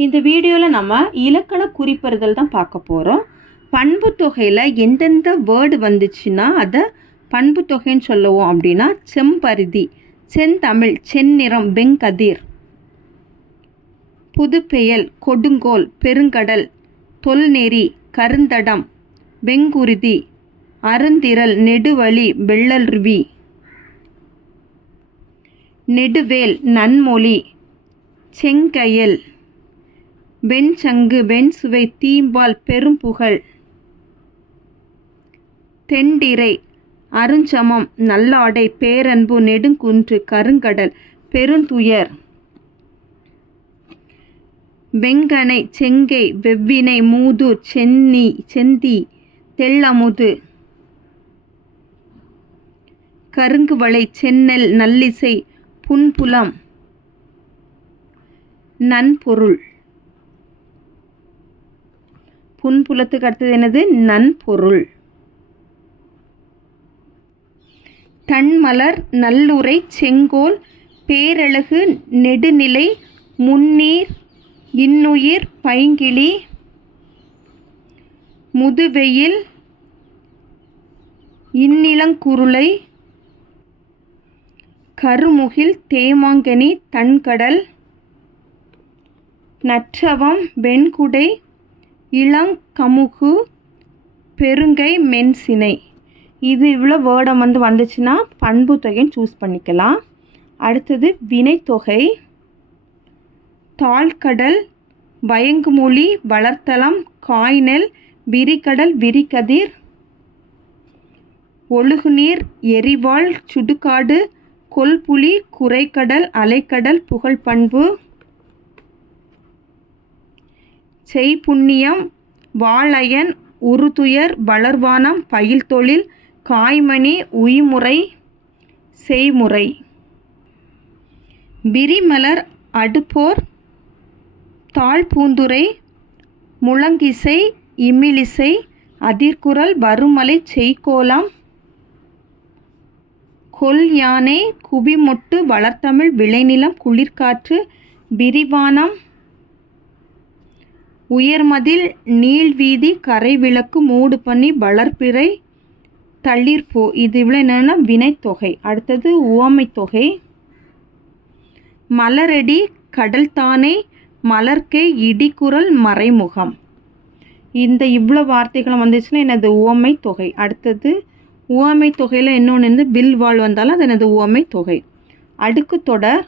இந்த வீடியோவில் நம்ம இலக்கண குறிப்பறிதல் தான் பார்க்க போகிறோம் பண்பு தொகையில் எந்தெந்த வேர்டு வந்துச்சுன்னா அதை பண்பு தொகைன்னு சொல்லுவோம் அப்படின்னா செம்பருதி செந்தமிழ் செந்நிறம் வெங்கதிர் புதுப்பெயல் கொடுங்கோல் பெருங்கடல் தொல்நெறி கருந்தடம் வெங்குருதி அருந்திரல் நெடுவழி வெள்ளல்ருவி நெடுவேல் நன்மொழி செங்கயல் வெண்சங்கு வெண்சுவை தீம்பால் பெரும்புகழ் தெண்டிரை அருஞ்சமம் நல்லாடை பேரன்பு நெடுங்குன்று கருங்கடல் பெருந்துயர். வெங்கனை செங்கை வெவ்வினை மூதூர் சென்னி செந்தி தெள்ளமுது. கருங்குவளை சென்னல் நல்லிசை புன்புலம். நன்பொருள். புன்புலத்துக்கு அடுத்தது என்னது? நன்பொருள். தன்மலர் நல்லுரை செங்கோல் பேரழகு நெடுநிலை முன்னீர் இன்னுயிர் பைங்கிளி முதுவெயில் இன்னிலங்குருளை கருமுகில் தேமாங்கனி தன்கடல் நற்றவம் வெண்குடை இளங்கமுகு பெருங்கை மென்சினை. இது இவ்வளோ வேர்டம் வந்து வந்துச்சுன்னா பண்பு தொகைன்னு சூஸ் பண்ணிக்கலாம். அடுத்தது வினைத்தொகை. தாழ்கடல் பயங்குமொழி வளர்த்தலம் காய்நெல் விரிகடல் விரிகதிர் ஒழுகுநீர் எரிவாள் சுடுகாடு கொல்புலி குறைக்கடல் அலைக்கடல் புகழ்பண்பு. செய்புண்ணியம் வாளயன் உறுதுயர் வளர்வானம் பயில்தொழில் காய்மணி உய்முறை செய்முறை. விரிமலர் அடுப்போர் தாழ்பூந்துரை முழங்கிசை இமிழிசை அதிர்குரல் வருமலை செய்கோலாம் கொல் யானை குபிமொட்டு வளர்த்தமிழ் விளைநிலம் குளிர்காற்று விரிவானம் உயர்மதில் நீள்வீதி கரைவிளக்கு மூடு பண்ணி வளர்ப்பிறை தளிர்பூ இது இவ்வளோ என்னென்னா வினைத்தொகை அடுத்தது உவமை தொகை. மலரடி கடல்தானே மலர்க்கே இடிக்குரல் மறைமுகம். இந்த இவ்வளோ வார்த்தைகளும் வந்துச்சுன்னா எனது உவமை தொகை. அடுத்தது உவமை தொகையில் இன்னொன்று வந்து வில் வாழ் வந்தாலும் அது எனது உவமை தொகை. அடுக்கு தொடர்.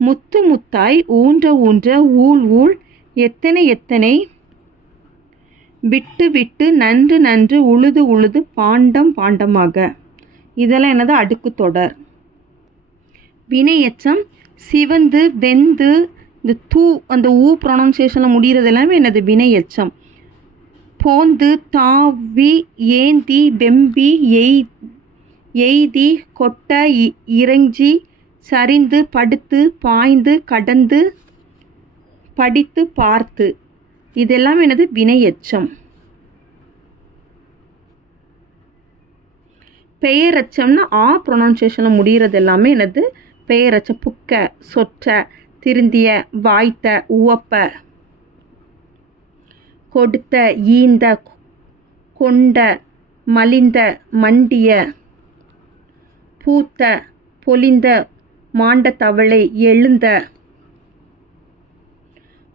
முத்து முத்தாய் ஊன்ற ஊன்ற ஊழ் ஊழ் எத்தனை எத்தனை? விட்டு விட்டு நன்று நன்று உழுது உழுது பாண்டம் பாண்டமாக. இதெல்லாம் என்னது? அடுக்கு தொடர். வினையச்சம் சிவந்து வெந்து இந்த தூ அந்த ஊ ப்ரொனன்சியேஷனில் முடிகிறது எல்லாமே என்னது? வினையச்சம். போந்து தாவி ஏந்தி வெம்பி எய் எய்தி கொட்ட இறைஞ்சி சரிந்து படுத்து பாய்ந்து கடந்து படித்து பார்த்து. இதெல்லாம் எனது வினையச்சம். பெயரச்சம்னா ஆ ப்ரொனன்சியேஷனில் முடிகிறது எல்லாமே எனது பெயரச்சம். புக்க சொற்ற திருந்திய வாய்த்த உவப்ப. கொடுத்த ஈந்த கொண்ட மலிந்த மண்டிய. பூத்த பொலிந்த மாண்ட தவளை எழுந்த.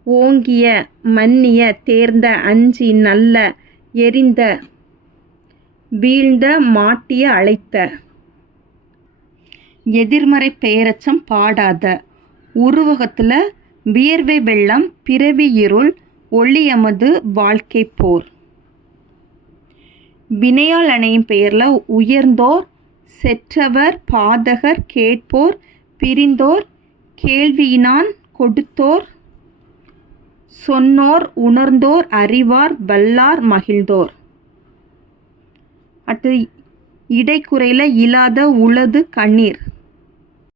ஓங்கிய மன்னிய தேர்ந்த அஞ்சி நல்ல எரிந்த வீழ்ந்த மாட்டிய அழைத்த. எதிர்மறை பெயரச்சம் பாடாத. உருவகத்தில் வியர்வை வெள்ளம் பிறவி இருள் ஒளியமது வாழ்க்கை போர். வினையால் அணையும் பெயரில் உயர்ந்தோர் செற்றவர் பாதகர் கேட்போர் பிரிந்தோர் கேள்வியினான் கொடுத்தோர் சொன்னோர் உணர்ந்தோர் அறிவார் வல்லார் மகிழ்ந்தோர். அடுத்தது இடைக்குறையில் இல்லாத உளது கண்ணீர்.